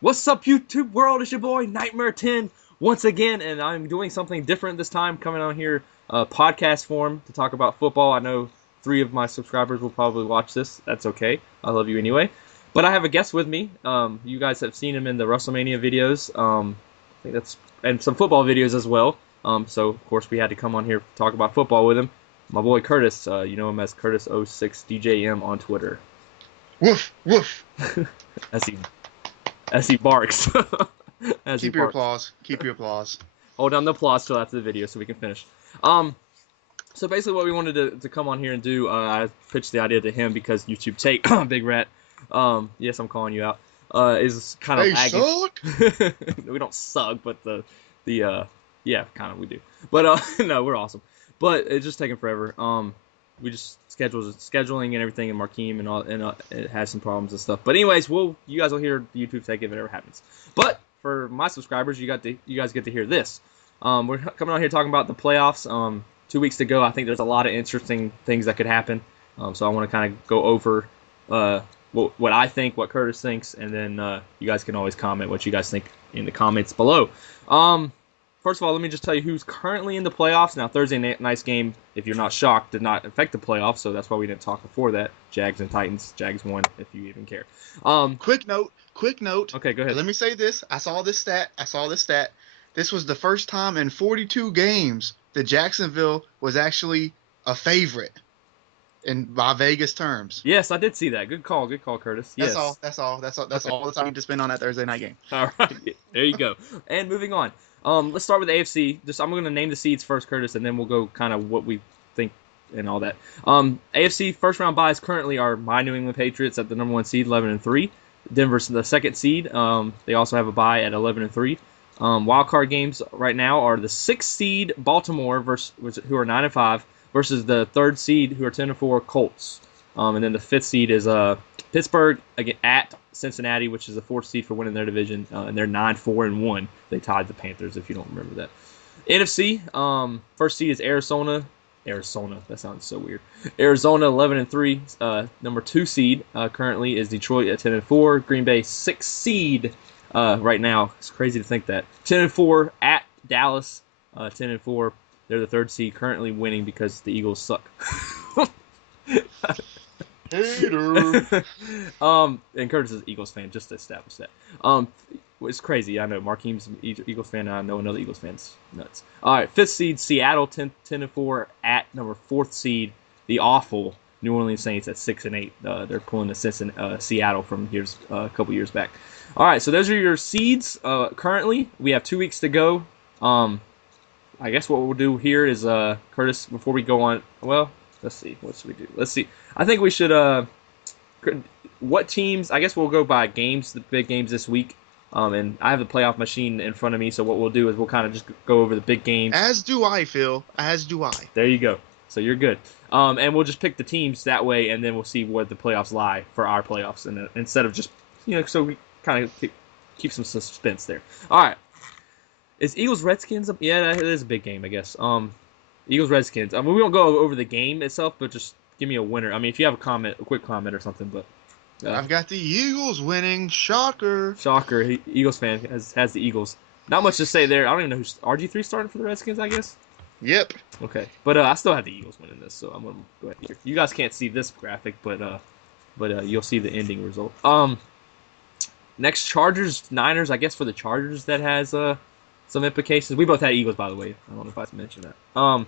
What's up, YouTube world? It's your boy Nightmare 10 once again, and I'm doing something different this time, coming on here podcast form to talk about football. I know 3 of my subscribers will probably watch this. That's okay. I love you anyway. But I have a guest with me. You guys have seen him in the WrestleMania videos. I think that's and some football videos as well. So of course we had to come on here to talk about football with him. My boy Curtis. You know him as Curtis06DJM on Twitter. Woof, woof. As he barks. As he Keep your barks. applause. Keep your applause. Hold down the applause till after the video so we can finish. So basically what we wanted to come on here and do, I pitched the idea to him because YouTube take Big Rat. Yes, I'm calling you out. Is kind of They lagging. suck. We don't suck, but yeah, kind of we do. But no, we're awesome. But it's just taking forever. We just scheduling and everything in Markeem and all, and it has some problems and stuff. But anyways, you guys will hear the YouTube take if it ever happens. But for my subscribers, you guys get to hear this. We're coming out here talking about the playoffs. 2 weeks to go. I think there's a lot of interesting things that could happen. So I want to kind of go over what I think, what Curtis thinks, and then you guys can always comment what you guys think in the comments below. First of all, let me just tell you who's currently in the playoffs. Now, Thursday night's game, if you're not shocked, did not affect the playoffs, so that's why we didn't talk before that. Jags and Titans. Jags won, if you even care. Quick note. Okay, go ahead. Let me say this. I saw this stat. This was the first time in 42 games that Jacksonville was actually a favorite by Vegas terms. Yes, I did see that. Good call, Curtis. Yes. That's all the time to spend on that Thursday night game. All right, there you go. And moving on. Let's start with the AFC. I'm going to name the seeds first, Curtis, and then we'll go kind of what we think and all that. AFC first round buys currently are my New England Patriots at the number 1 seed, 11-3. Denver's the 2nd seed. They also have a bye at 11-3. Wild card games right now are the 6th seed Baltimore who are 9-5 versus the 3rd seed who are 10-4 Colts. And then the 5th seed is Pittsburgh again at Cincinnati, which is the 4th seed for winning their division, and they're 9-4-1. They tied the Panthers, if you don't remember that. NFC, first seed is Arizona. That sounds so weird. Arizona 11-3. Number 2 seed currently is Detroit at 10-4. Green Bay 6th seed right now. It's crazy to think that 10-4 at Dallas. 10-4. They're the 3rd seed, currently winning because the Eagles suck. Hater. And Curtis is an Eagles fan, just to establish that. It's crazy. I know Markeem's an Eagles fan, and I know another Eagles fan's nuts. All right, 5th seed Seattle 10-4 at number 4th seed the awful New Orleans Saints at 6-8. They're pulling the Seattle from a couple years back. All right, so those are your seeds. Currently, we have 2 weeks to go. I guess what we'll do here is Curtis, before we go on. Well, let's see. What should we do? Let's see. I think we should. What teams? I guess we'll go by games, the big games this week. And I have the playoff machine in front of me, so what we'll do is we'll kind of just go over the big games. As do I, Phil. As do I. There you go. So you're good. And we'll just pick the teams that way, and then we'll see where the playoffs lie for our playoffs, and instead of just so we kind of keep some suspense there. All right. Is Eagles Redskins? Yeah, it is a big game, I guess. Eagles Redskins. I mean, we won't go over the game itself, but just give me a winner. I mean, if you have a quick comment or something, but I've got the Eagles winning. Shocker. Eagles fan has the Eagles. Not much to say there. I don't even know who's RG3 starting for the Redskins, I guess. Yep. Okay, but I still have the Eagles winning this, so I'm gonna go ahead here. You guys can't see this graphic, but you'll see the ending result. Next Chargers Niners. I guess for the Chargers that has some implications. We both had Eagles, by the way. I don't know if I mentioned that.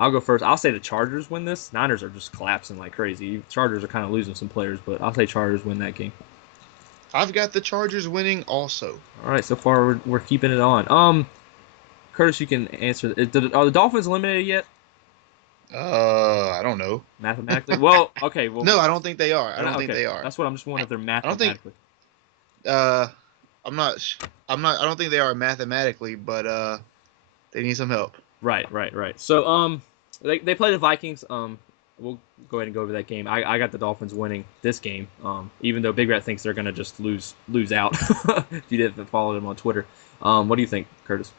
I'll go first. I'll say the Chargers win this. Niners are just collapsing like crazy. Chargers are kind of losing some players, but I'll say Chargers win that game. I've got the Chargers winning also. All right, so far we're keeping it on. Curtis, you can answer. Are the Dolphins eliminated yet? I don't know. Mathematically? Well, okay. Well, no, I don't think they are. I don't think they are. That's what I'm just wondering if they're mathematically. I don't think they are mathematically, but they need some help. Right. So they play the Vikings. We'll go ahead and go over that game. I got the Dolphins winning this game. Even though Big Rat thinks they're gonna just lose out. If you didn't follow them on Twitter, what do you think, Curtis?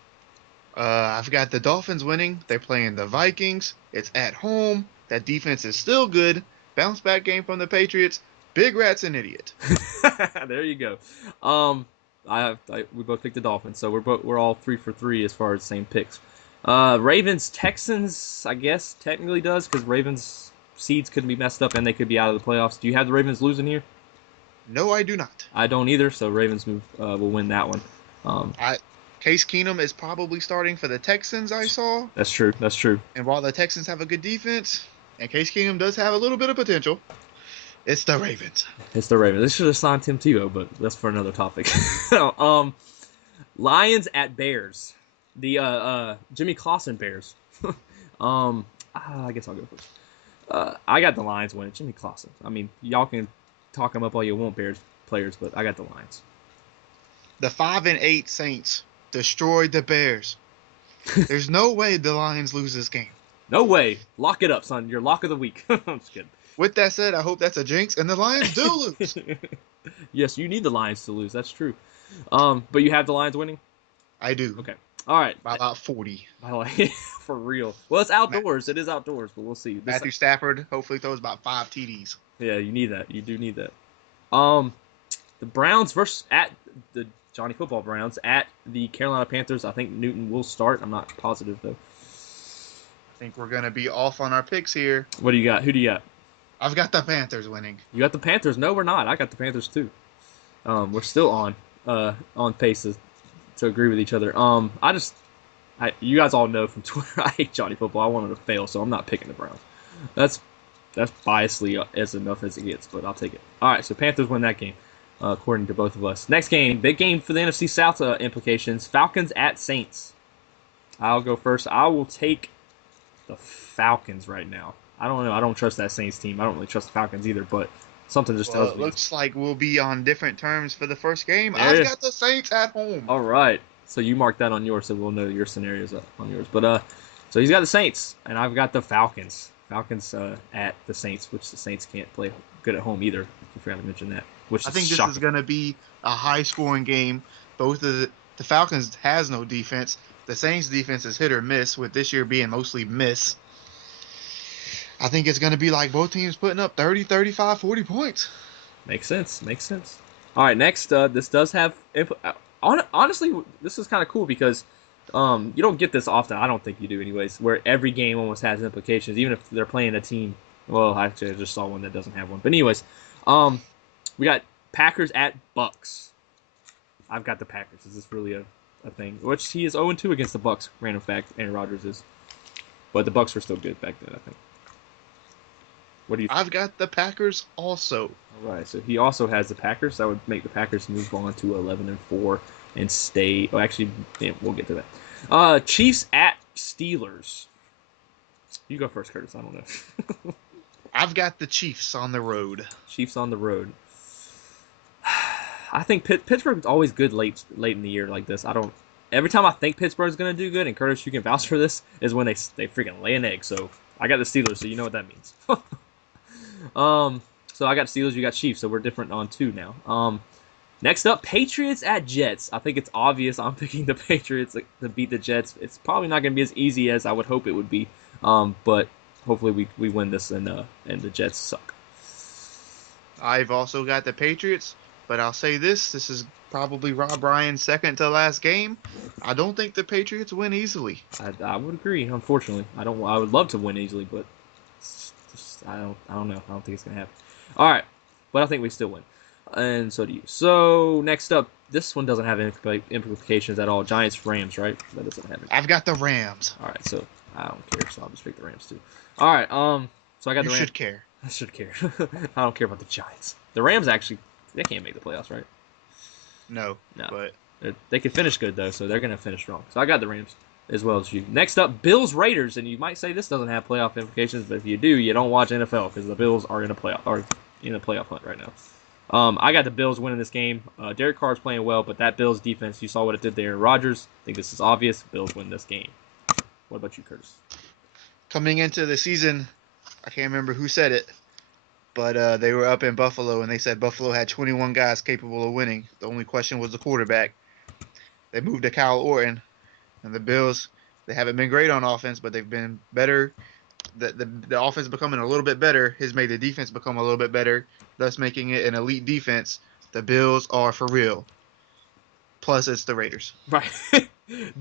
I've got the Dolphins winning. They're playing the Vikings. It's at home. That defense is still good. Bounce back game from the Patriots. Big Rat's an idiot. There you go. We both picked the Dolphins, so we're all 3 for 3 as far as the same picks. Ravens Texans, I guess technically does because Ravens seeds could be messed up and they could be out of the playoffs. Do you have the Ravens losing here? No, I do not. I don't either, so Ravens will win that one. Case Keenum is probably starting for the Texans, I saw. That's true. That's true. And while the Texans have a good defense, and Case Keenum does have a little bit of potential, it's the Ravens. It's the Ravens. They should have signed Tim Tebow, but that's for another topic. Lions at Bears. The Jimmy Clausen Bears. I guess I'll go first. I got the Lions winning. Jimmy Clausen. I mean, y'all can talk him up all you want, Bears players, but I got the Lions. The 5-8 Saints destroyed the Bears. There's no way the Lions lose this game. No way. Lock it up, son. Your lock of the week. I'm just kidding. With that said, I hope that's a jinx, and the Lions do lose. Yes, you need the Lions to lose. That's true. But you have the Lions winning? I do. Okay. All right. By about 40. By the way, for real. Well, it's outdoors. It is outdoors, but we'll see. Matthew Stafford hopefully throws about 5 TDs. Yeah, you need that. You do need that. The Browns versus at the Johnny Football Browns at the Carolina Panthers. I think Newton will start. I'm not positive though. I think we're gonna be off on our picks here. What do you got? Who do you got? I've got the Panthers winning. You got the Panthers? No, we're not. I got the Panthers too. We're still on pace to agree with each other. You guys all know from Twitter I hate Johnny Football. I wanted to fail, so I'm not picking the Browns. That's biasly as enough as it gets, but I'll take it. All right, so Panthers win that game, according to both of us. Next game, big game for the NFC South implications. Falcons at Saints. I'll go first. I will take the Falcons right now. I don't know. I don't trust that Saints team. I don't really trust the Falcons either, but something just tells me. It looks like we'll be on different terms for the first game. I've got the Saints at home. All right. So you mark that on yours, so we'll know your scenarios on yours. But so he's got the Saints, and I've got the Falcons. Falcons at the Saints, which the Saints can't play good at home either. You forgot to mention that. Which I think this shocking. is going to be a high-scoring game. Both of the Falcons has no defense. The Saints' defense is hit or miss, with this year being mostly miss. I think it's going to be like both teams putting up 30, 35, 40 points. Makes sense. All right, next, this does have... Honestly, this is kind of cool because you don't get this often. I don't think you do anyways, where every game almost has implications, even if they're playing a team. Well, actually, I just saw one that doesn't have one. But anyways, we got Packers at Bucks. I've got the Packers. Is this really a thing? Which he is 0-2 against the Bucks. Random fact, Aaron Rodgers is. But the Bucks were still good back then, I think. What do you think? I've got the Packers also. All right, so he also has the Packers. That would make the Packers move on to 11-4 and stay. Oh, actually, yeah, we'll get to that. Chiefs at Steelers. You go first, Curtis. I don't know. I've got the Chiefs on the road. Chiefs on the road. I think Pittsburgh's always good late in the year like this. Every time I think Pittsburgh's gonna do good, and Curtis, you can vouch for this, is when they freaking lay an egg. So I got the Steelers, so you know what that means. So I got Steelers, you got Chiefs, so we're different on 2 now. Next up, Patriots at Jets. I think it's obvious I'm picking the Patriots to beat the Jets. It's probably not going to be as easy as I would hope it would be, but hopefully we win this and the Jets suck. I've also got the Patriots, but I'll say this is probably Rob Ryan's second to last game. I don't think the Patriots win easily. I would agree, unfortunately. I would love to win easily, but I don't know. I don't think it's going to happen. All right, but I think we still win. And so do you. So, next up, this one doesn't have implications at all. Giants-Rams, right? That doesn't have it. I've got the Rams. All right, so I don't care, so I'll just pick the Rams too. All right, so I got the Rams. You should care. I should care. I don't care about the Giants. The Rams actually, they can't make the playoffs, right? No. But they can finish good, though, so they're going to finish strong. So I got the Rams as well as you. Next up, Bills-Raiders, and you might say this doesn't have playoff implications, but if you do, you don't watch NFL because the Bills are in a playoff hunt right now. I got the Bills winning this game. Derek Carr's playing well, but that Bills defense, you saw what it did there. Rodgers, I think this is obvious. Bills win this game. What about you, Curtis? Coming into the season, I can't remember who said it, but they were up in Buffalo, and they said Buffalo had 21 guys capable of winning. The only question was the quarterback. They moved to Kyle Orton, and the Bills, they haven't been great on offense, but they've been better the offense becoming a little bit better has made the defense become a little bit better, thus making it an elite defense. The Bills are for real. Plus, it's the Raiders. Right.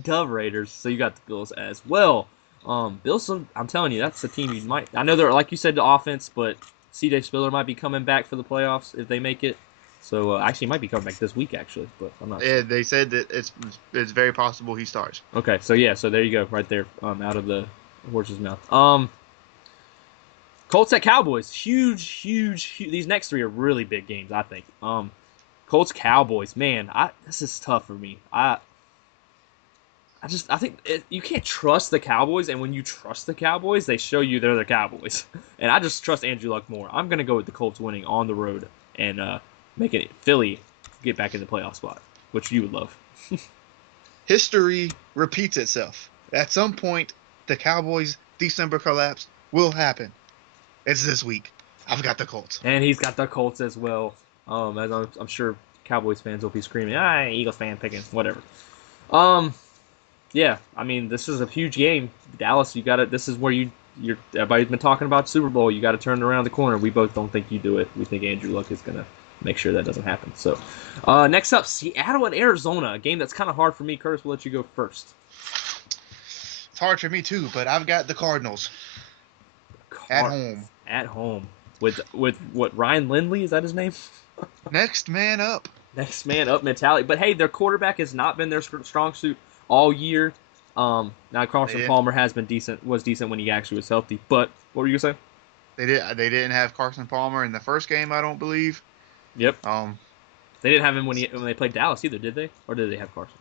Dove Raiders. So you got the Bills as well. Bills, I'm telling you, that's the team you might. I know they're, like you said, the offense, but CJ Spiller might be coming back for the playoffs if they make it. So actually, he might be coming back this week, actually, but I'm not Yeah, sure. they said that it's very possible he starts. Okay, so yeah, so there you go, right there, out of the horse's mouth. Colts at Cowboys, huge. These next three are really big games, I think. Colts Cowboys, man, this is tough for me. I think you can't trust the Cowboys, and when you trust the Cowboys, they show you they're the Cowboys. And I just trust Andrew Luck more. I'm gonna go with the Colts winning on the road and making Philly get back in the playoff spot, which you would love. History repeats itself. At some point, the Cowboys' December collapse will happen. It's this week. I've got the Colts. And he's got the Colts as well. As I'm sure Cowboys fans will be screaming, Eagles fan picking, whatever. Yeah, I mean, this is a huge game. Dallas, you got it. This is where everybody's been talking about Super Bowl. You got to turn around the corner. We both don't think you do it. We think Andrew Luck is gonna make sure that doesn't happen. So, next up, Seattle and Arizona, a game that's kind of hard for me. Curtis, we'll let you go first. It's hard for me too, but I've got the Cardinals at home. At home with what, Ryan Lindley, is that his name? Next man up. Next man up mentality. But hey, their quarterback has not been their strong suit all year. Now Carson Palmer was decent when he actually was healthy. But what were you gonna say? They didn't have Carson Palmer in the first game, I don't believe. Yep. They didn't have him when they played Dallas either, did they? Or did they have Carson?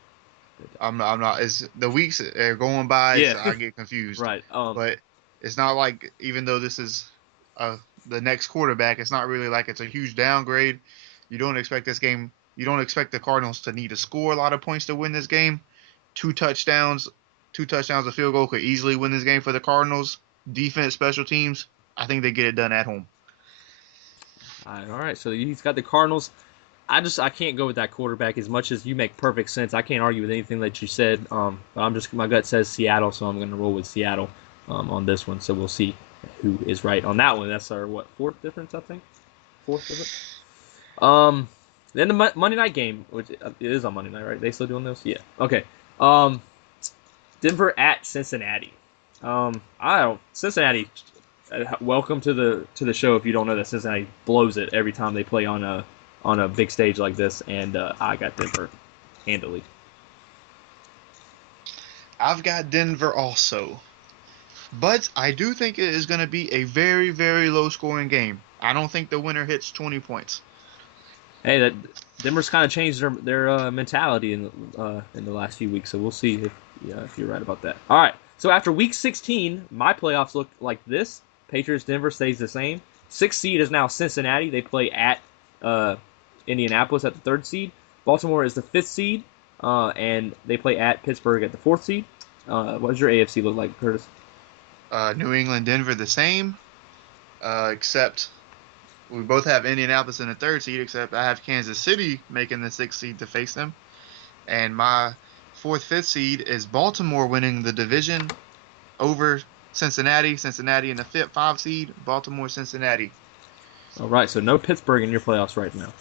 I'm not. As the weeks are going by, Yeah. so I get confused. Right. But it's not like, even though this is the next quarterback, it's not really like it's a huge downgrade. You don't expect this game. You don't expect the Cardinals to need to score a lot of points to win this game. Two touchdowns, a field goal could easily win this game for the Cardinals. Defense, special teams, I think they get it done at home. All right. So he's got the Cardinals. I can't go with that quarterback as much as you make perfect sense. I can't argue with anything that you said. But my gut says Seattle, so I'm going to roll with Seattle on this one. So we'll see who is right on that one. That's our fourth difference, I think. Fourth difference. Then the Monday night game, which it is on Monday night, right? They still doing those? Yeah. Okay. Denver at Cincinnati. Cincinnati. Welcome to the show. If you don't know that, Cincinnati blows it every time they play on a big stage like this, and I got Denver handily. I've got Denver also, but I do think it is going to be a very, very low scoring game. I don't think the winner hits 20 points. Hey, Denver's kind of changed their mentality in the last few weeks, so we'll see if you're right about that. All right, so after week 16, my playoffs look like this. Patriots Denver stays the same. 6th seed is now Cincinnati. They play at Indianapolis at the 3rd seed. Baltimore is the 5th seed, and they play at Pittsburgh at the 4th seed. What does your AFC look like, Curtis? New England, Denver the same, except we both have Indianapolis in the 3rd seed, except I have Kansas City making the 6th seed to face them. And my 4th, 5th seed is Baltimore winning the division over Cincinnati. Cincinnati in the 5th seed, Baltimore, Cincinnati. All right, so no Pittsburgh in your playoffs right now.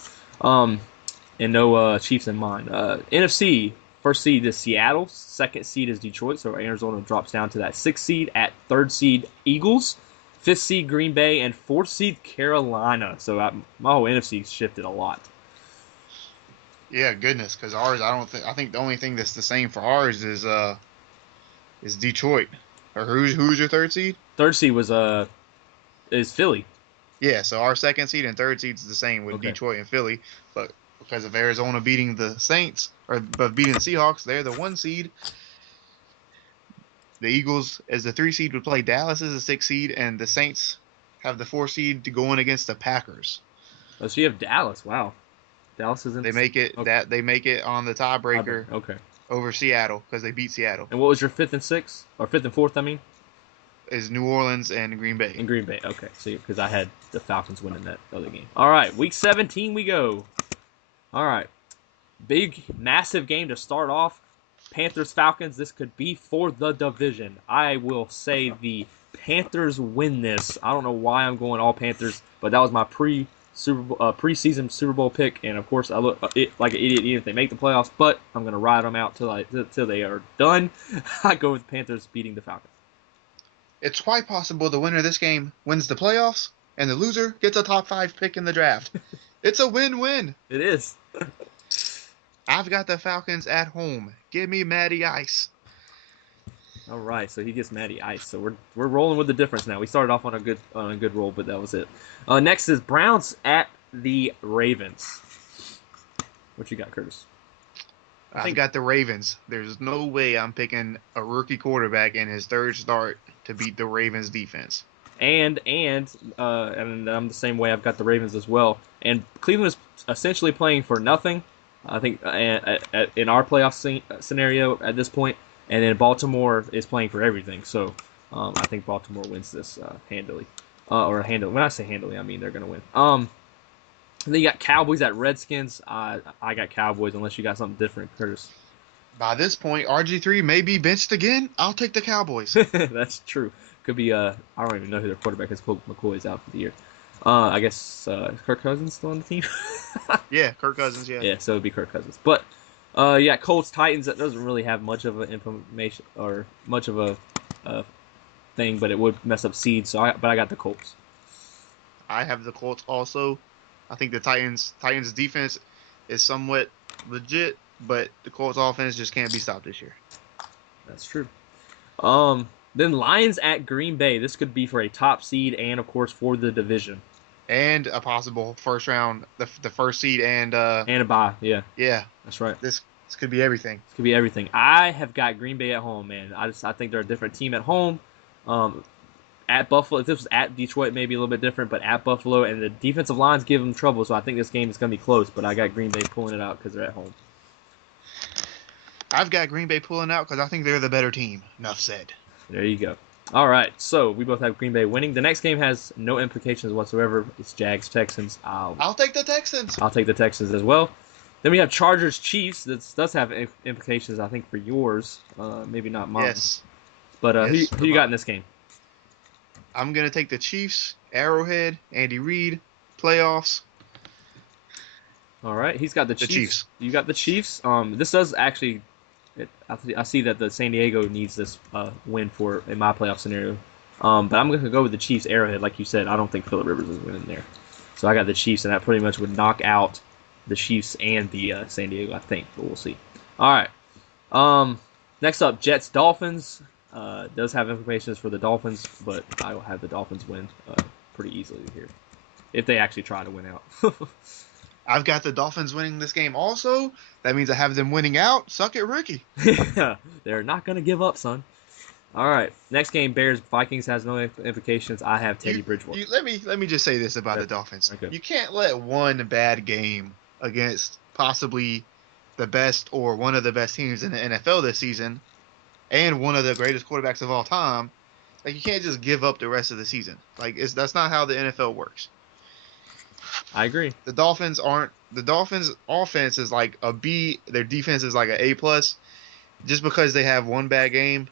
And no Chiefs in mind. NFC, 1st seed is Seattle. 2nd seed is Detroit, so Arizona drops down to that 6th seed. At 3rd seed, Eagles. 5th seed, Green Bay. And 4th seed, Carolina. So my whole NFC shifted a lot. Yeah, goodness, because ours, I think the only thing that's the same for ours is Detroit. Or who's your 3rd seed? 3rd seed is Philly. Yeah, so our 2nd seed and 3rd seed is the same with Detroit and Philly, but because of Arizona beating the Saints but beating the Seahawks, they're the 1 seed. The Eagles, as the 3 seed, would play Dallas as the 6th seed, and the Saints have the 4 seed to go in against the Packers. Oh, so you have Dallas. Wow, Dallas is in. They make it they make it on the tiebreaker. Okay. Over Seattle because they beat Seattle. And what was your 5th and 6th, or 5th and 4th? I mean, is New Orleans and Green Bay. And Green Bay. Okay, so because I had the Falcons winning that other game. All right, week 17 we go. All right, big, massive game to start off. Panthers Falcons. This could be for the division. I will say the Panthers win this. I don't know why I'm going all Panthers, but that was my preseason Super Bowl pick, and of course I look like an idiot even if they make the playoffs. But I'm gonna ride them out till they are done. I go with Panthers beating the Falcons. It's quite possible the winner of this game wins the playoffs, and the loser gets a top 5 pick in the draft. It's a win-win. It is. I've got the Falcons at home. Give me Matty Ice. All right, so he gets Matty Ice. So we're rolling with the difference now. We started off on a good roll, but that was it. Next is Browns at the Ravens. What you got, Curtis? I've got the Ravens. There's no way I'm picking a rookie quarterback in his third start to beat the Ravens defense. And I'm the same way. I've got the Ravens as well. And Cleveland is essentially playing for nothing. I think in our playoff scenario at this point, and then Baltimore is playing for everything. So I think Baltimore wins this handily, When I say handily, I mean they're gonna win. Then you got Cowboys at Redskins. I got Cowboys unless you got something different, Curtis. By this point, RG3 may be benched again. I'll take the Cowboys. That's true. Could be I don't even know who their quarterback is. Colt McCoy's out for the year. I guess Kirk Cousins still on the team. Yeah, Kirk Cousins. Yeah. Yeah, so it'd be Kirk Cousins. But yeah, Colts Titans. That doesn't really have much of an information or much of a thing, but it would mess up seeds. But I got the Colts. I have the Colts also. I think the Titans defense is somewhat legit, but the Colts offense just can't be stopped this year. That's true. Then Lions at Green Bay. This could be for a top seed and of course for the division. And a possible first round, the first seed and a bye. Yeah. Yeah. That's right. This could be everything. This could be everything. I have got Green Bay at home, man. I think they're a different team at home. At Buffalo, if this was at Detroit, maybe a little bit different, but at Buffalo, and the defensive lines give them trouble, so I think this game is going to be close, but I got Green Bay pulling it out because they're at home. I've got Green Bay pulling out because I think they're the better team. Enough said. There you go. All right, so we both have Green Bay winning. The next game has no implications whatsoever. It's Jags-Texans. I'll take the Texans. I'll take the Texans as well. Then we have Chargers-Chiefs. That does have implications, I think, for yours. Maybe not mine. Yes. But yes, who you got in this game? I'm going to take the Chiefs, Arrowhead, Andy Reid, playoffs. All right, he's got the Chiefs. You got the Chiefs. This does actually, I see that the San Diego needs this win for in my playoff scenario. But I'm going to go with the Chiefs, Arrowhead. Like you said, I don't think Phillip Rivers is winning there. So I got the Chiefs, and that pretty much would knock out the Chiefs and the San Diego, I think. But we'll see. All right. Next up, Jets, Dolphins. Does have implications for the Dolphins, but I will have the Dolphins win pretty easily here. If they actually try to win out. I've got the Dolphins winning this game also. That means I have them winning out. Suck it, Ricky. They're not going to give up, son. All right. Next game, Bears, Vikings has no implications. I have Teddy Bridgewater. Let me just say this about the Dolphins. Okay. You can't let one bad game against possibly the best or one of the best teams in the NFL this season and one of the greatest quarterbacks of all time, like you can't just give up the rest of the season. Like that's not how the NFL works. I agree. The Dolphins offense is like a B, their defense is like an A plus. Just because they have one bad game,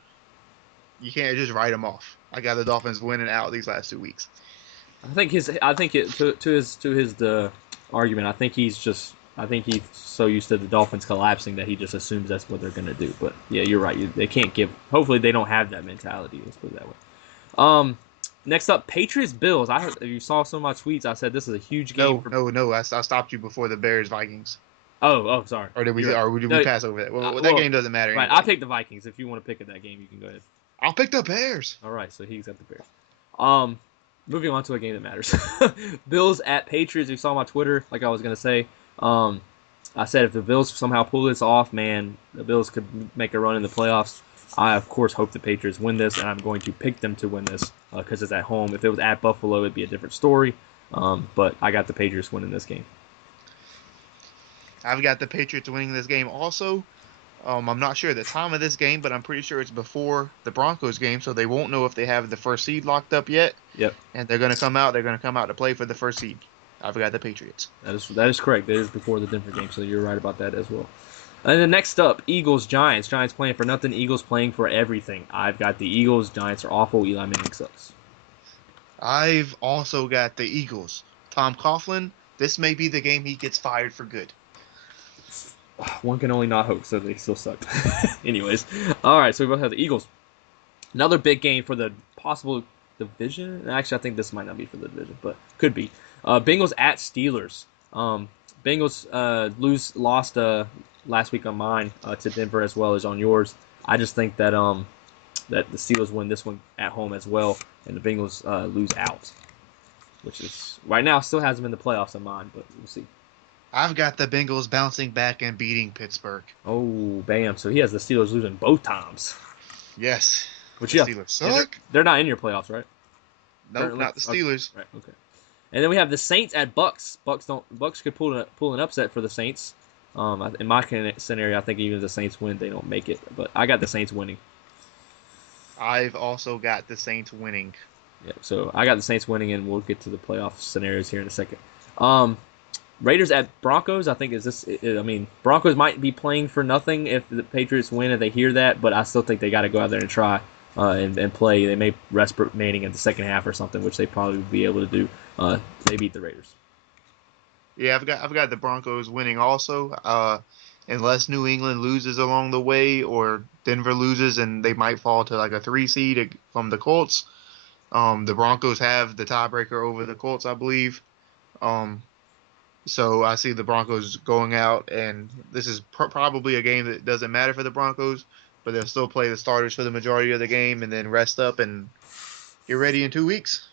you can't just write them off. I got the Dolphins winning out these last 2 weeks. To his argument, I think he's so used to the Dolphins collapsing that he just assumes that's what they're going to do. But yeah, you're right. They can't give. Hopefully, they don't have that mentality. Let's put it that way. Next up, Patriots Bills. If you saw some of my tweets, I said this is a huge game. No. I stopped you before the Bears Vikings. Oh, sorry. Or did we pass over that? Well, that game doesn't matter. Right, anyway. I picked the Vikings. If you want to pick at that game, you can go ahead. I'll pick the Bears. All right, so he's got the Bears. Moving on to a game that matters. Bills at Patriots. You saw my Twitter, like I was gonna say. I said if the Bills somehow pull this off, man, the Bills could make a run in the playoffs. I, of course, hope the Patriots win this, and I'm going to pick them to win this because it's at home. If it was at Buffalo, it'd be a different story. But I got the Patriots winning this game. I've got the Patriots winning this game also. I'm not sure the time of this game, but I'm pretty sure it's before the Broncos game, so they won't know if they have the first seed locked up yet. Yep. And they're going to come out. They're going to come out to play for the first seed. I've got the Patriots. That is correct. That is before the Denver game, so you're right about that as well. And then next up, Eagles, Giants. Giants playing for nothing. Eagles playing for everything. I've got the Eagles. Giants are awful. Eli Manning sucks. I've also got the Eagles. Tom Coughlin, this may be the game he gets fired for good. One can only not hope, so they still suck. Anyways, all right. So we both have the Eagles. Another big game for the possible division. Actually, I think this might not be for the division, but could be. Bengals at Steelers. Bengals lost last week on mine to Denver as well as on yours. I just think that that the Steelers win this one at home as well, and the Bengals lose out, which is right now still has them in the playoffs on mine, but we'll see. I've got the Bengals bouncing back and beating Pittsburgh. Oh, bam! So he has the Steelers losing both times. Yes. Which The yeah, Steelers yeah, suck. they're not in your playoffs, right? Nope, Currently? not the Okay. Steelers. Right. Okay. And then we have the Saints at Bucks. Bucks could pull an upset for the Saints. In my scenario, I think even if the Saints win, they don't make it. But I got the Saints winning. I've also got the Saints winning. Yeah. So I got the Saints winning, and we'll get to the playoff scenarios here in a second. Raiders at Broncos. I think is this. I mean, Broncos might be playing for nothing if the Patriots win and they hear that, but I still think they got to go out there and try and play. They may rest Manning in the second half or something, which they probably would be able to do. They beat the Raiders. Yeah, I've got the Broncos winning also. Unless New England loses along the way or Denver loses and they might fall to like a 3 seed from the Colts. The Broncos have the tiebreaker over the Colts, I believe. Um, So I see the Broncos going out, and this is probably a game that doesn't matter for the Broncos, but they'll still play the starters for the majority of the game and then rest up and get ready in 2 weeks.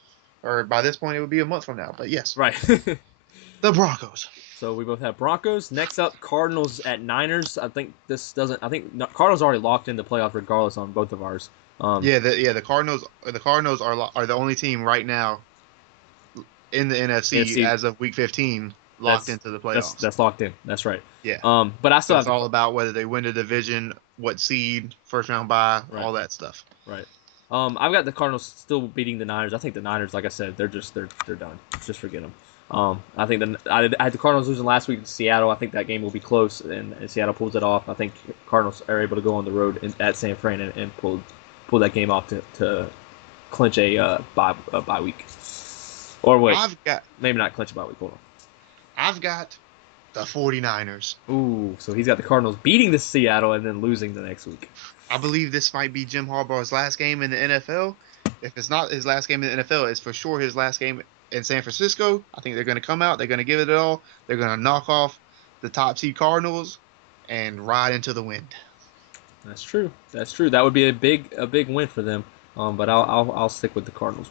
Or by this point, it would be a month from now. But yes, Right. the Broncos. So we both have Broncos. Next up, Cardinals at Niners. I think this doesn't. I think Cardinals already locked into playoff regardless on both of ours. The Cardinals. The Cardinals are the only team right now in the NFC NFC. as of Week 15 locked into the playoffs. That's locked in. That's right. Yeah. But I still So have it's all about whether they win the division, what seed, first round bye, Right. all that stuff. Right. I've got the Cardinals still beating the Niners. I think the Niners, like I said, they're done. Just forget them. I think I had the Cardinals losing last week to Seattle. I think that game will be close, and Seattle pulls it off. I think Cardinals are able to go on the road at San Fran and pull that game off to clinch a bye week. Or wait, maybe not clinch a bye week. Hold on. I've got the 49ers. Ooh, so he's got the Cardinals beating the Seattle and then losing the next week. I believe this might be Jim Harbaugh's last game in the NFL. If it's not his last game in the NFL, it's for sure his last game in San Francisco. I think they're going to come out. They're going to give it all. They're going to knock off the top seed Cardinals and ride into the wind. That's true. That would be a big win for them. But I'll stick with the Cardinals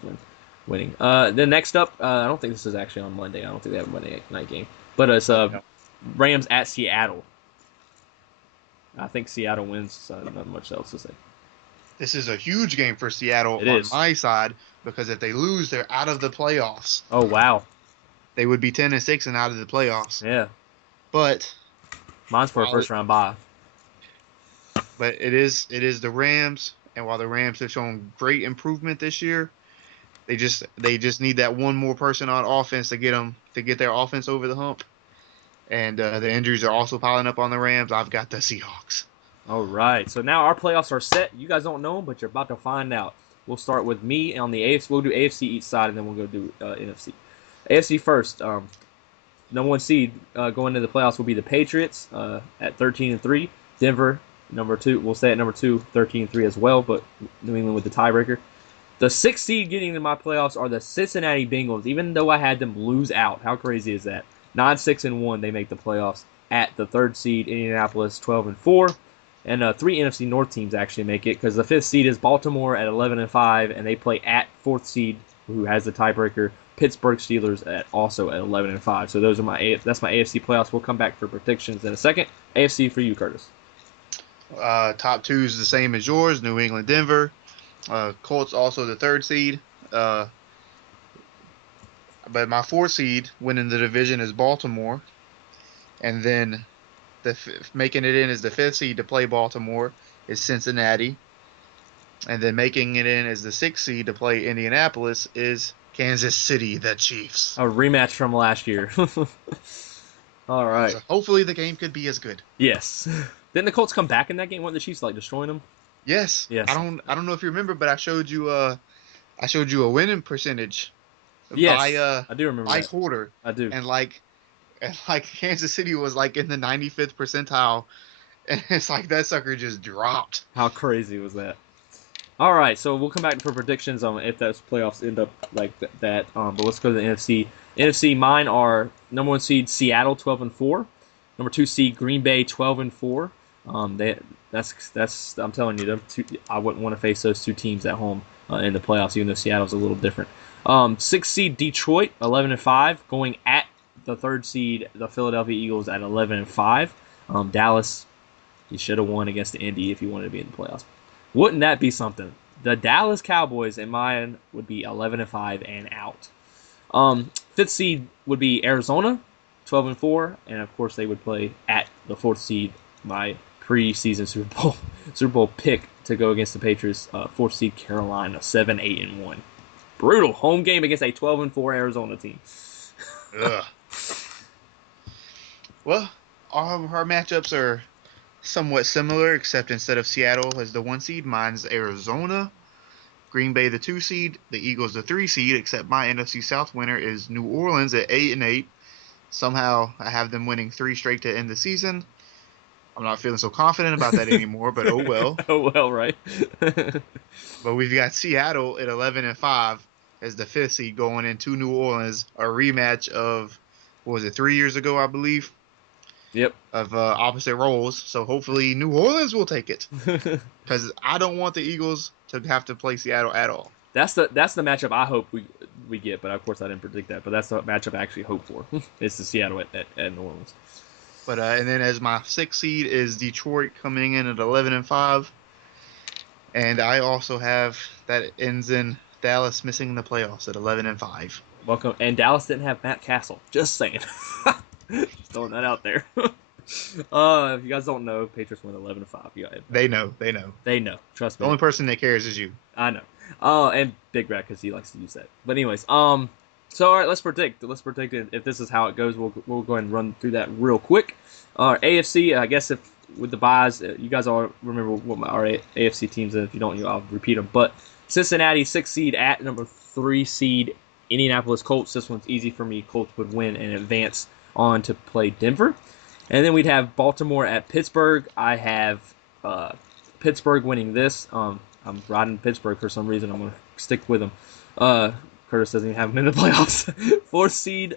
winning. Then next up, I don't think this is actually on Monday. I don't think they have a Monday night game. But it's Rams at Seattle. I think Seattle wins. So not much else to say. This is a huge game for Seattle my side because if they lose, they're out of the playoffs. Oh wow! They would be 10-6 and out of the playoffs. Yeah. But mine's for a first round bye. But it is the Rams, and while the Rams have shown great improvement this year, they just need that one more person on offense to get their offense over the hump. And the injuries are also piling up on the Rams. I've got the Seahawks. All right. So now our playoffs are set. You guys don't know them, but you're about to find out. We'll start with me on the AFC. We'll do AFC each side, and then we'll go do NFC. AFC first. Number one seed going into the playoffs will be the Patriots at 13-3. Denver, number two. We'll stay at number 2, 13-3 as well, but New England with the tiebreaker. The 6th seed getting into my playoffs are the Cincinnati Bengals, even though I had them lose out. How crazy is that? 9-6-1, they make the playoffs at the 3rd seed, Indianapolis, 12-4. And 3 NFC North teams actually make it because the 5th seed is Baltimore at 11-5, and they play at 4th seed, who has the tiebreaker, Pittsburgh Steelers also at 11-5. So that's my AFC playoffs. We'll come back for predictions in a second. AFC for you, Curtis. Top 2 is the same as yours, New England, Denver. Colts also the 3rd seed. But my 4th seed winning the division is Baltimore. And then making it in as the 5th seed to play Baltimore is Cincinnati. And then making it in as the 6th seed to play Indianapolis is Kansas City, the Chiefs. A rematch from last year. All right. So hopefully the game could be as good. Yes. Didn't the Colts come back in that game? Weren't the Chiefs like destroying them? Yes. Yes. I don't know if you remember, but I showed you a winning percentage by Yes. I do remember that. quarter. I do. And Kansas City was like in the 95th percentile, and it's like that sucker just dropped. How crazy was that? All right, so we'll come back for predictions on if those playoffs end up like that. But let's go to the NFC. NFC, mine are number 1 seed Seattle 12-4, number 2 seed Green Bay 12-4. That's I'm telling you, I wouldn't want to face those two teams at home in the playoffs, even though Seattle's a little different. 6 seed Detroit 11-5, going at the 3rd seed the Philadelphia Eagles at 11-5. Dallas, you should have won against the Indy if you wanted to be in the playoffs. Wouldn't that be something? The Dallas Cowboys in mine would be 11-5 and out. 5th seed would be Arizona, 12-4, and of course they would play at the 4th seed, my preseason Super Bowl pick to go against the Patriots. 4th seed Carolina, 7-8-1. Brutal home game against a 12-4 Arizona team. Ugh. Well, all of our matchups are somewhat similar, except instead of Seattle as the 1 seed, mine's Arizona. Green Bay the 2 seed, the Eagles the 3 seed, except my NFC South winner is New Orleans at 8-8. Somehow I have them winning 3 straight to end the season. I'm not feeling so confident about that anymore, but oh well. Oh well, right? But we've got Seattle at 11-5 as the 5th seed going into New Orleans, a rematch of, what was it, 3 years ago, I believe? Yep. Of opposite roles. So hopefully New Orleans will take it, because I don't want the Eagles to have to play Seattle at all. That's the matchup I hope we get, but of course I didn't predict that. But that's the matchup I actually hope for. It's the Seattle at New Orleans. But and then as my 6th seed is Detroit coming in at 11-5, and I also have that ends in Dallas missing the playoffs at 11-5. Welcome, and Dallas didn't have Matt Castle. Just saying, just throwing that out there. If you guys don't know, Patriots went 11-5. They know. They know. Trust me. The only person that cares is you. I know. And Big Rat because he likes to use that. But anyways, so all right, let's predict. Let's predict it. If this is how it goes, we'll go ahead and run through that real quick. AFC, I guess if with the buys, you guys all remember what our AFC teams are. If you don't, I'll repeat them. But Cincinnati 6th seed at number 3 seed Indianapolis Colts. This one's easy for me. Colts would win and advance on to play Denver. And then we'd have Baltimore at Pittsburgh. I have Pittsburgh winning this. I'm riding Pittsburgh for some reason. I'm going to stick with them. Curtis doesn't even have them in the playoffs. 4th seed,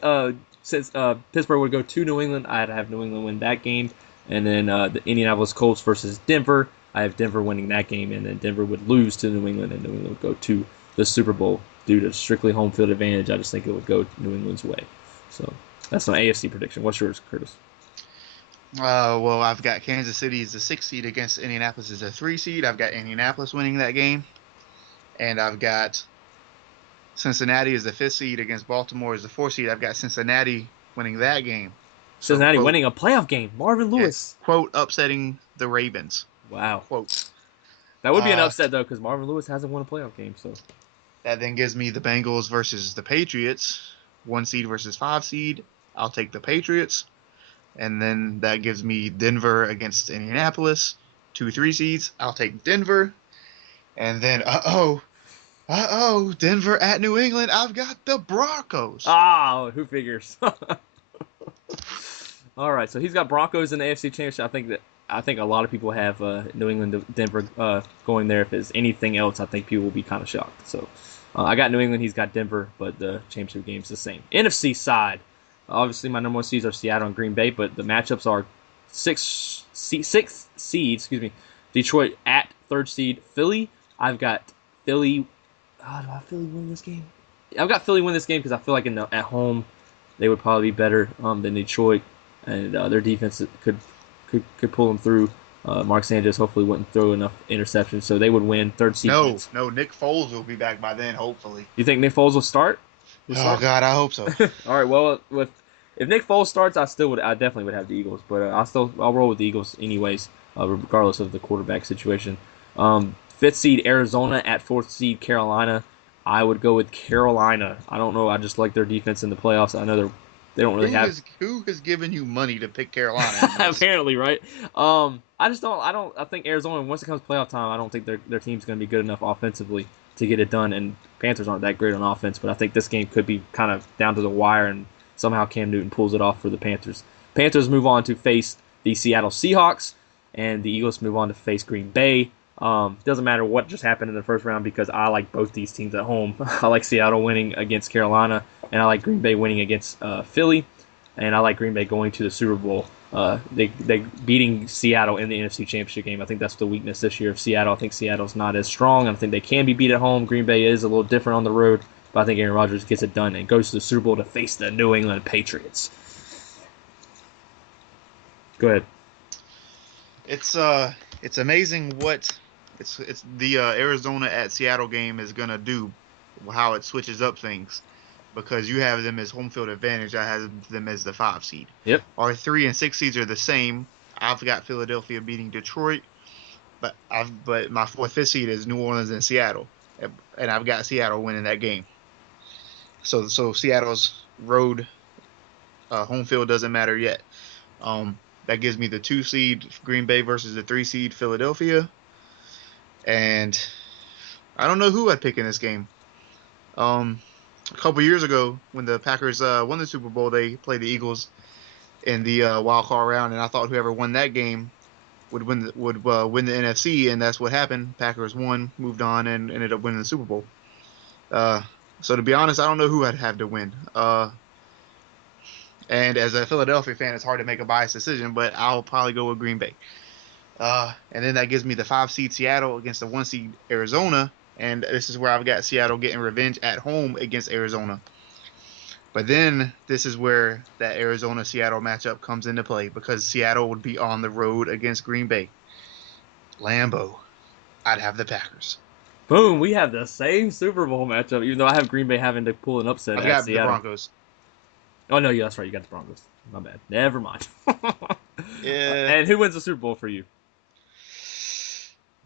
since Pittsburgh would go to New England, I'd have New England win that game. And then the Indianapolis Colts versus Denver, I have Denver winning that game. And then Denver would lose to New England, and New England would go to the Super Bowl due to strictly home field advantage. I just think it would go New England's way. So that's my AFC prediction. What's yours, Curtis? Well, I've got Kansas City as the 6th seed against Indianapolis as a 3 seed. I've got Indianapolis winning that game. And I've got Cincinnati as the 5th seed against Baltimore as the 4th seed. I've got Cincinnati winning that game. Cincinnati winning a playoff game. Marvin Lewis. Yes, quote, upsetting the Ravens. Wow. Quote. That would be an upset, though, because Marvin Lewis hasn't won a playoff game. So that then gives me the Bengals versus the Patriots. 1 seed versus 5 seed. I'll take the Patriots. And then that gives me Denver against Indianapolis. 2 3 seeds. I'll take Denver. And then, Denver at New England. I've got the Broncos. Ah, who figures? All right, so he's got Broncos in the AFC Championship. I think a lot of people have New England, Denver going there. If there's anything else, I think people will be kind of shocked. So I got New England. He's got Denver, but the championship game's the same. NFC side. Obviously, my number 1 seeds are Seattle and Green Bay, but the matchups are 6th seed, Detroit at 3rd seed Philly. I've got Philly. Do I have Philly win this game? I've got Philly win this game because I feel like at home they would probably be better than Detroit, and their defense could pull them through. Mark Sanchez hopefully wouldn't throw enough interceptions, so they would win 3rd seed. No, Nick Foles will be back by then, hopefully. You think Nick Foles will start? Oh God, I hope so. All right, well, if Nick Foles starts, I definitely would have the Eagles, but I'll roll with the Eagles anyways, regardless of the quarterback situation. 5th seed Arizona at 4th seed Carolina. I would go with Carolina. I don't know. I just like their defense in the playoffs. I know they're They don't really have. Who has given you money to pick Carolina in this? Apparently, right? I just don't. I don't. I think Arizona, once it comes to playoff time, I don't think their team's going to be good enough offensively to get it done. And Panthers aren't that great on offense, but I think this game could be kind of down to the wire, and somehow Cam Newton pulls it off for the Panthers. Panthers move on to face the Seattle Seahawks, and the Eagles move on to face Green Bay. Doesn't matter what just happened in the first round because I like both these teams at home. I like Seattle winning against Carolina, and I like Green Bay winning against Philly, and I like Green Bay going to the Super Bowl. They beating Seattle in the NFC Championship game. I think that's the weakness this year of Seattle. I think Seattle's not as strong. I think they can be beat at home. Green Bay is a little different on the road, but I think Aaron Rodgers gets it done and goes to the Super Bowl to face the New England Patriots. Go ahead. It's amazing what it's the Arizona at Seattle game is gonna do, how it switches up things, because you have them as home field advantage. I have them as the 5 seed. Yep. Our 3 and 6 seeds are the same. I've got Philadelphia beating Detroit, but my 4th, 5th seed is New Orleans and Seattle, and I've got Seattle winning that game. So Seattle's road home field doesn't matter yet. That gives me the 2 seed Green Bay versus the 3 seed Philadelphia. And I don't know who I'd pick in this game. A couple years ago, when the Packers won the Super Bowl, they played the Eagles in the wild card round, and I thought whoever won that game would win the NFC, and that's what happened. Packers won, moved on, and ended up winning the Super Bowl. So to be honest, I don't know who I'd have to win. And as a Philadelphia fan, it's hard to make a biased decision, but I'll probably go with Green Bay. And then that gives me the 5 seed Seattle against the 1 seed Arizona, and this is where I've got Seattle getting revenge at home against Arizona. But then this is where that Arizona-Seattle matchup comes into play, because Seattle would be on the road against Green Bay. Lambeau, I'd have the Packers. Boom, we have the same Super Bowl matchup, even though I have Green Bay having to pull an upset I've at got Seattle. the Broncos. Oh, no, yeah, that's right. You got the Broncos. My bad. Never mind. Yeah. And who wins the Super Bowl for you?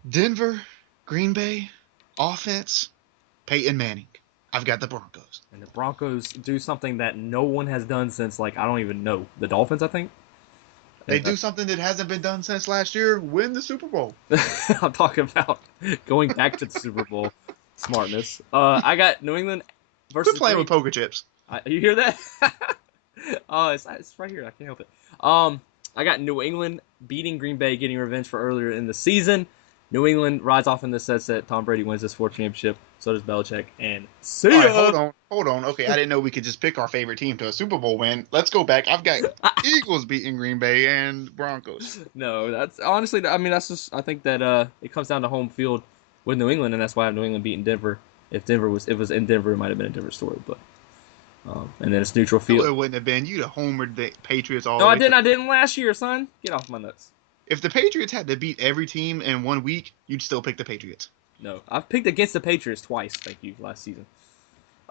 Denver, Green Bay, offense, Peyton Manning. I've got the Broncos. And the Broncos do something that no one has done since, I don't even know. The Dolphins, I think? They do something that hasn't been done since last year. Win the Super Bowl. I'm talking about going back to the Super Bowl smartness. I got New England versus... Quit playing with poker chips. You hear that? It's right here. I can't help it. I got New England beating Green Bay, getting revenge for earlier in the season. New England rides off in the set. Tom Brady wins his 4th championship. So does Belichick. And see ya. Right, hold on. Okay, I didn't know we could just pick our favorite team to a Super Bowl win. Let's go back. I've got Eagles beating Green Bay and Broncos. No, that's honestly. I mean, that's just. I think that it comes down to home field with New England, and that's why I have New England beating Denver. If it was in Denver, it might have been a different story, but. And then it's neutral field. No, it wouldn't have been. You'd have homered the Patriots all. No, I didn't. I didn't last year, son. Get off my nuts. If the Patriots had to beat every team in 1 week, you'd still pick the Patriots. No, I've picked against the Patriots twice. Thank you, last season.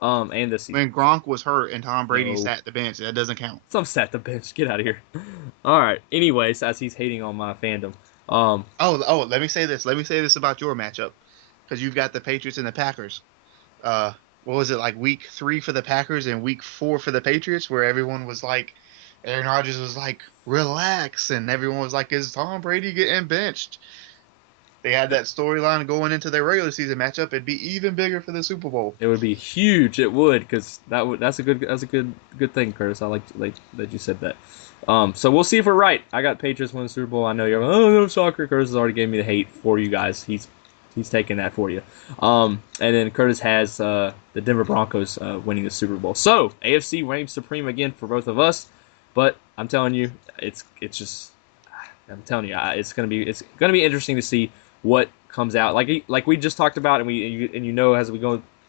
And this season. When Gronk was hurt and Tom Brady sat the bench, that doesn't count. Some sat the bench. Get out of here. All right. Anyways, as he's hating on my fandom. Let me say this. Let me say this about your matchup, because you've got the Patriots and the Packers. What was it, week 3 for the Packers and week 4 for the Patriots, where everyone was like, Aaron Rodgers was like, relax, and everyone was like, is Tom Brady getting benched? They had that storyline going into their regular season matchup. It'd be even bigger for the Super Bowl. It would be huge. It would, because that's a good thing, Curtis. I like that you said that. So we'll see if we're right. I got Patriots win the Super Bowl. I know you're no shocker. Curtis has already gave me the hate for you guys. He's taking that for you. And then Curtis has the Denver Broncos winning the Super Bowl. So AFC reigns supreme again for both of us. But I'm telling you, it's gonna be interesting to see what comes out. Like we just talked about, and you know, as we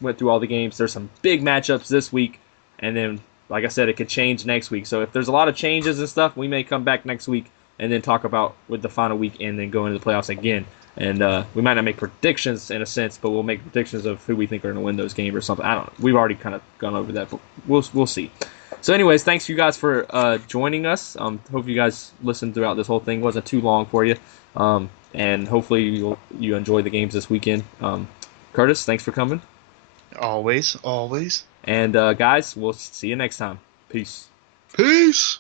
went through all the games, there's some big matchups this week, and then like I said, it could change next week. So if there's a lot of changes and stuff, we may come back next week and then talk about with the final week and then go into the playoffs again. And we might not make predictions in a sense, but we'll make predictions of who we think are going to win those games or something. I don't know. We've already kind of gone over that, but we'll see. So anyways, thanks you guys for joining us. Hope you guys listened throughout this whole thing. It wasn't too long for you. And hopefully you enjoy the games this weekend. Curtis, thanks for coming. Always. And guys, we'll see you next time. Peace. Peace.